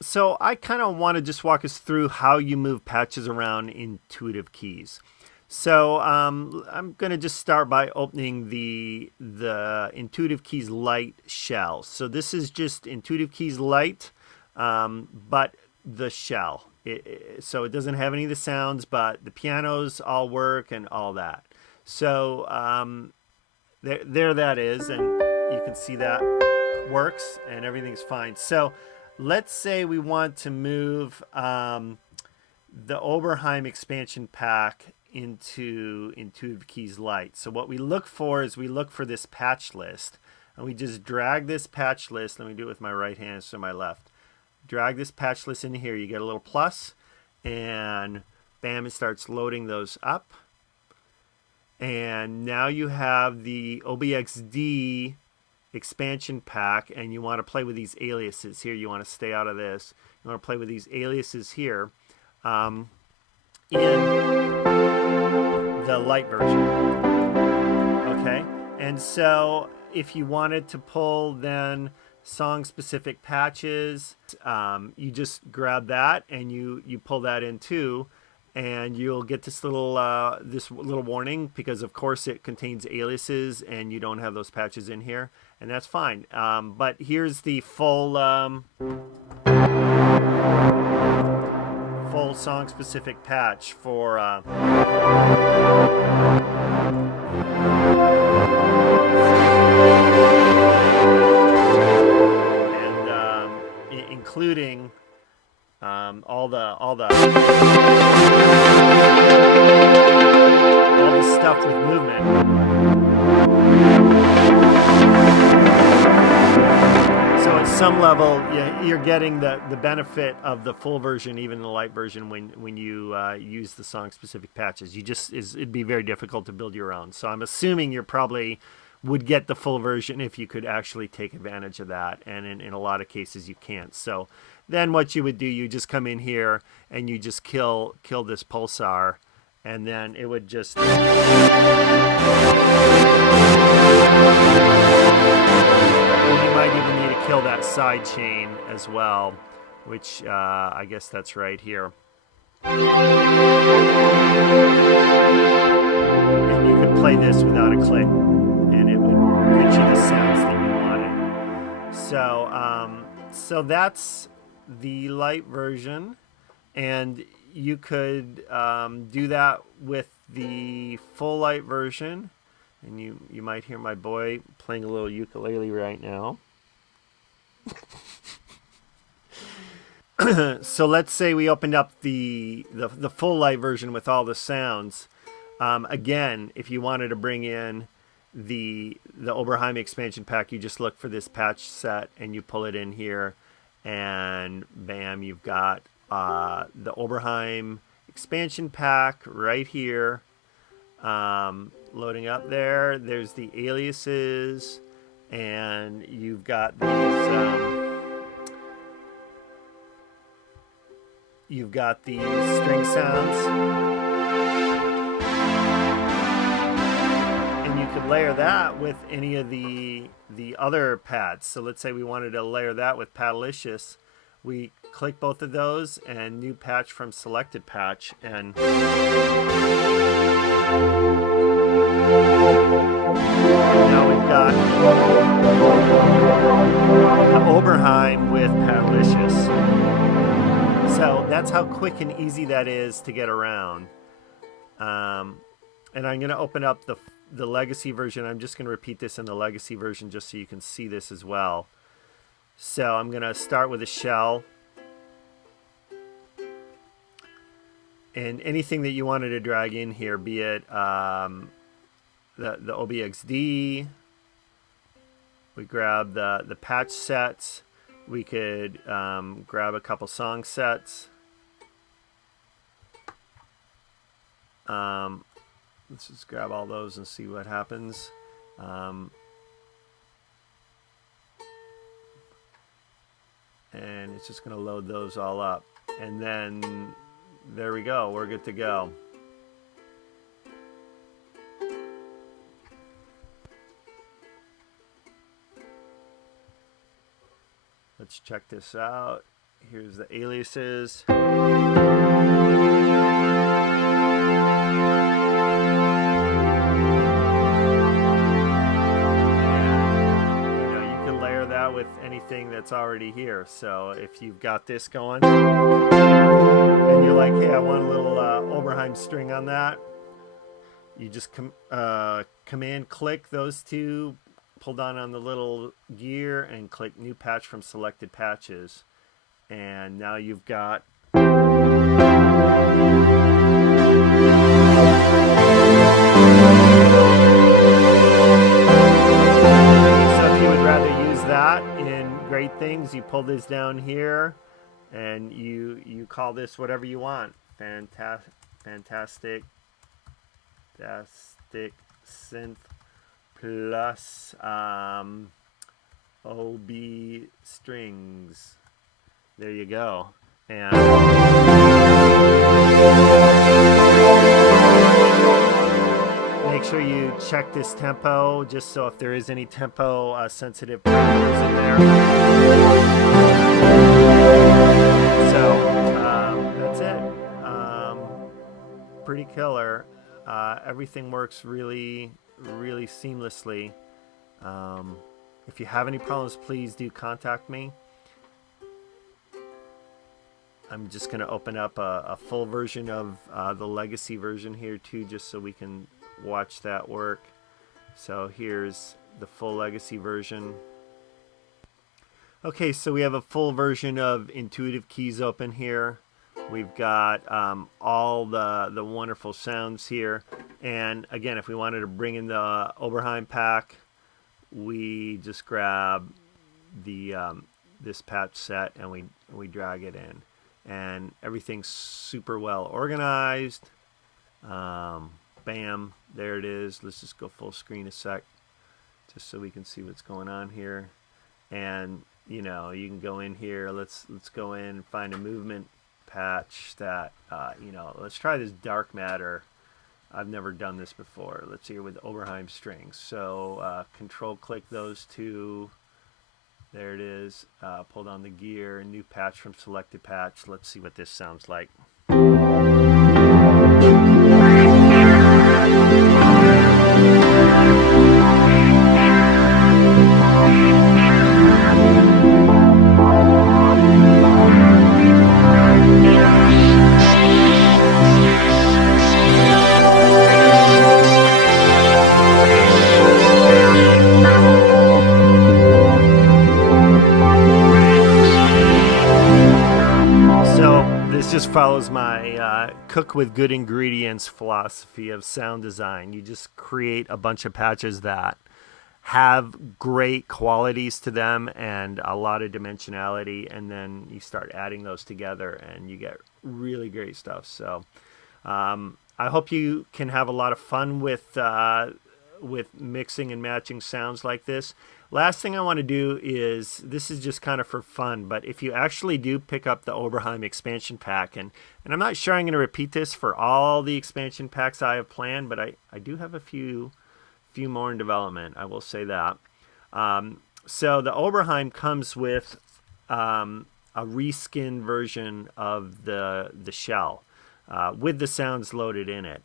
So I kind of want to just walk us through how you move patches around Intuitive Keys. So I'm going to just start by opening the Intuitive Keys Lite shell. So this is just Intuitive Keys Lite, but the shell. So it doesn't have any of the sounds, but the pianos all work and all that. So there that is, and you can see that works and everything's fine. So let's say we want to move the Oberheim expansion pack into Intuitive Keys Lite. So what we look for is we look for this patch list, and we just drag this patch list. Let me do it with my right hand instead of my left. Drag this patch list in here. You get a little plus, and bam, it starts loading those up. And now you have the OBXD expansion pack, and you want to play with these aliases here. You want to stay out of this. You want to play with these aliases here in the light version. Okay, and so if you wanted to pull then song specific patches, you just grab that and you pull that in too, and you'll get this little warning, because of course it contains aliases and you don't have those patches in here, and that's fine. But here's the full song specific patch for and including all the stuff with movement. So at some level, you're getting the benefit of the full version, even the light version, when you use the song specific patches. It'd be very difficult to build your own. So I'm assuming you're probably would get the full version if you could actually take advantage of that, and in a lot of cases you can't. So then what you would do, you just come in here and you just kill this pulsar, and then it would just you might even need to kill that side chain as well, which I guess that's right here. And you could play this without a click, and it would get you the sounds that you wanted. So that's the light version, and you could do that with the full light version. And you might hear my boy playing a little ukulele right now. So let's say we opened up the full light version with all the sounds. Again, if you wanted to bring in the Oberheim expansion pack, you just look for this patch set and you pull it in here, and bam, you've got the Oberheim expansion pack right here, loading up there. There's the aliases, and you've got these string sounds. You could layer that with any of the other pads. So let's say we wanted to layer that with Padalicious. We click both of those and new patch from selected patch, and now we've got the Oberheim with Padalicious. So that's how quick and easy that is to get around. And I'm going to open up the legacy version. I'm just going to repeat this in the legacy version just so you can see this as well. So I'm going to start with a shell, and anything that you wanted to drag in here, be it the OBXD, we grab the patch sets, we could grab a couple song sets. Let's just grab all those and see what happens. And it's just going to load those all up. And then there we go. We're good to go. Let's check this out. Here's the aliases. With anything that's already here. So if you've got this going and you're like, hey, I want a little Oberheim string on that, you just command click those two, pull down on the little gear and click new patch from selected patches, and now you've got that in Great Things. You pull this down here and you call this whatever you want. Fantastic synth plus OB strings. There you go. And make sure you check this tempo, just so if there is any tempo sensitive parameters in there. So that's it. Pretty killer. Everything works really seamlessly. If you have any problems, please do contact me. I'm just going to open up a full version of the legacy version here too, just so we can watch that work. So here's the full legacy version. Okay, so we have a full version of Intuitive Keys open here. We've got all the wonderful sounds here. And again, if we wanted to bring in the Oberheim pack, we just grab the this patch set and we drag it in. And everything's super well organized. Bam, there it is. Let's just go full screen a sec, just so we can see what's going on here. And you know, you can go in here. Let's go in and find a movement patch that you know. Let's try this dark matter. I've never done this before. Let's see here with Oberheim strings. So control click those two. There it is. Pull down the gear. New patch from selected patch. Let's see what this sounds like. Just follows my cook with good ingredients philosophy of sound design. You just create a bunch of patches that have great qualities to them and a lot of dimensionality, and then you start adding those together and you get really great stuff. So I hope you can have a lot of fun with mixing and matching sounds like this. Last thing I want to do is, this is just kind of for fun, but if you actually do pick up the Oberheim expansion pack, and I'm not sure I'm going to repeat this for all the expansion packs I have planned, but I do have a few more in development, I will say that. So the Oberheim comes with a reskin version of the shell with the sounds loaded in it.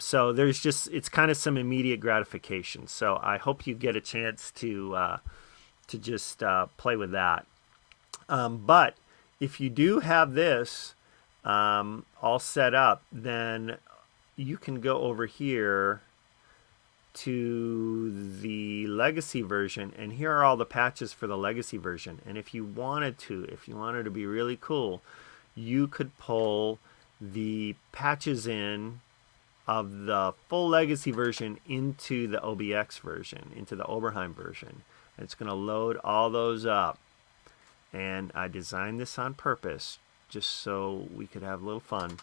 So there's just, it's kind of some immediate gratification. So I hope you get a chance to just play with that. But if you do have this all set up, then you can go over here to the legacy version, and here are all the patches for the legacy version. And if you wanted to be really cool, you could pull the patches in of the full legacy version into the OBX version, into the Oberheim version. And it's going to load all those up. And I designed this on purpose just so we could have a little fun.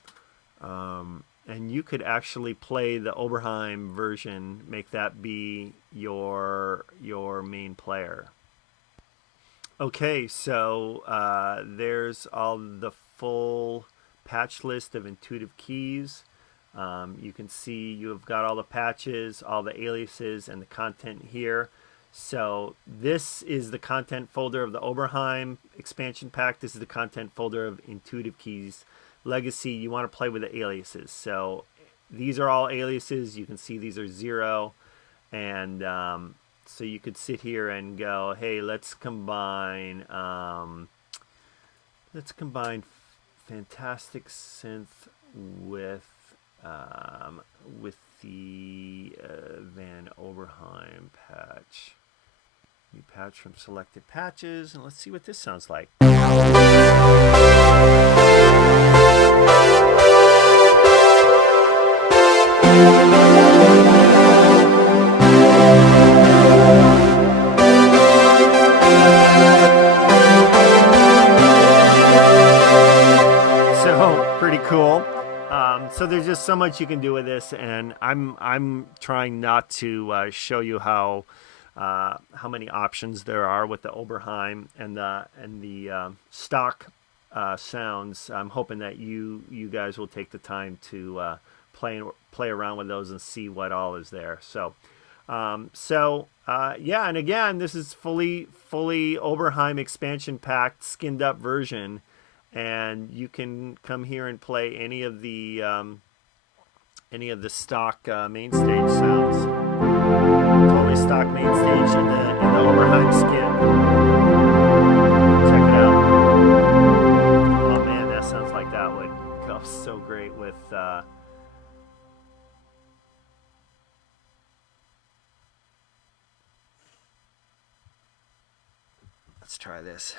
And you could actually play the Oberheim version, make that be your main player. Okay, so there's all the full patch list of Intuitive Keys. You can see you've got all the patches, all the aliases, and the content here. So this is the content folder of the Oberheim expansion pack. This is the content folder of Intuitive Keys Legacy. You want to play with the aliases. So these are all aliases. You can see these are 0. And so you could sit here and go, hey, let's combine Fantastic Synth with the Van Oberheim patch. New patch from selected patches, and let's see what this sounds like. So pretty cool. So there's just so much you can do with this, and I'm trying not to show you how many options there are with the Oberheim and the stock sounds. I'm hoping that you guys will take the time to play around with those and see what all is there. So yeah, and again, this is fully Oberheim expansion packed, skinned up version. And you can come here and play any of the stock main stage sounds. Totally stock main stage in the Oberheim skin. Check it out. Oh man, that sounds like that would go so great with. Let's try this.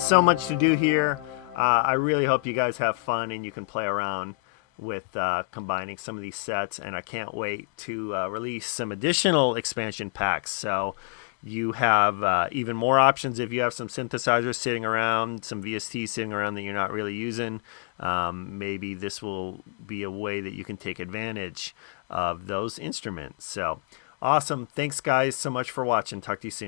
So much to do here. I really hope you guys have fun and you can play around with combining some of these sets, and I can't wait to release some additional expansion packs. So you have even more options if you have some synthesizers sitting around, some VSTs sitting around that you're not really using. Maybe this will be a way that you can take advantage of those instruments. So awesome. Thanks guys so much for watching. Talk to you soon.